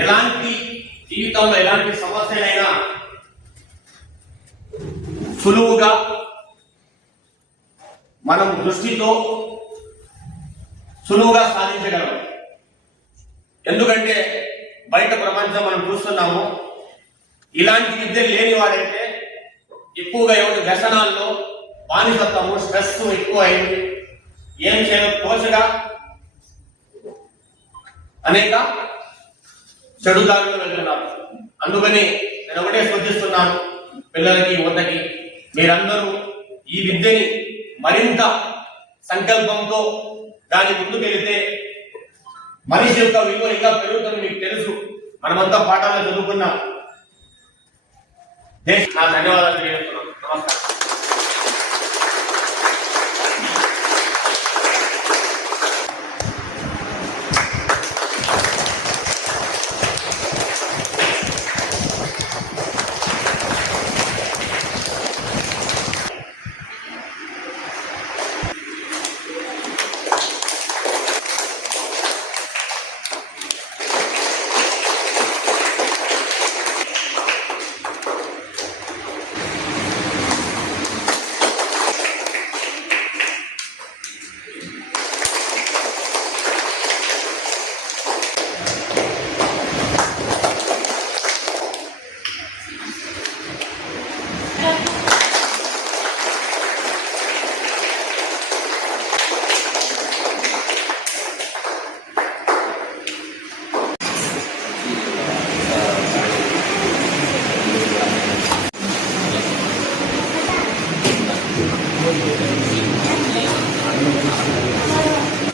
ఎలాంటి జీవితంలో ఎలాంటి సమస్యలైనా సులువుగా మనం దృష్టితో సులువుగా సాధించగలం. ఎందుకంటే బయట ప్రపంచం మనం చూస్తున్నాము ఇలాంటి విద్య లేని వాడైతే ఎక్కువగా ఎవరి వ్యసనాల్లో బానిసత్వము స్ట్రెస్ ఎక్కువ అయింది ఏం చేయాలో తోచగా అనేక చెడు దారిలో వెళ్తున్నారు అందుకని నేను ఒకటే సూచిస్తున్నాను పిల్లలకి యువతకి మీరందరూ ఈ విద్యని మరింత సంకల్పంతో దాని ముందుకు వెళితే మనిషి యొక్క విలువ ఇంకా పెరుగుతుంది మీకు తెలుసు. మనమంతా పాఠాలు చదువుకున్నాం. నా ధన్యవాదాలు తెలియజేస్తున్నాం Thank you.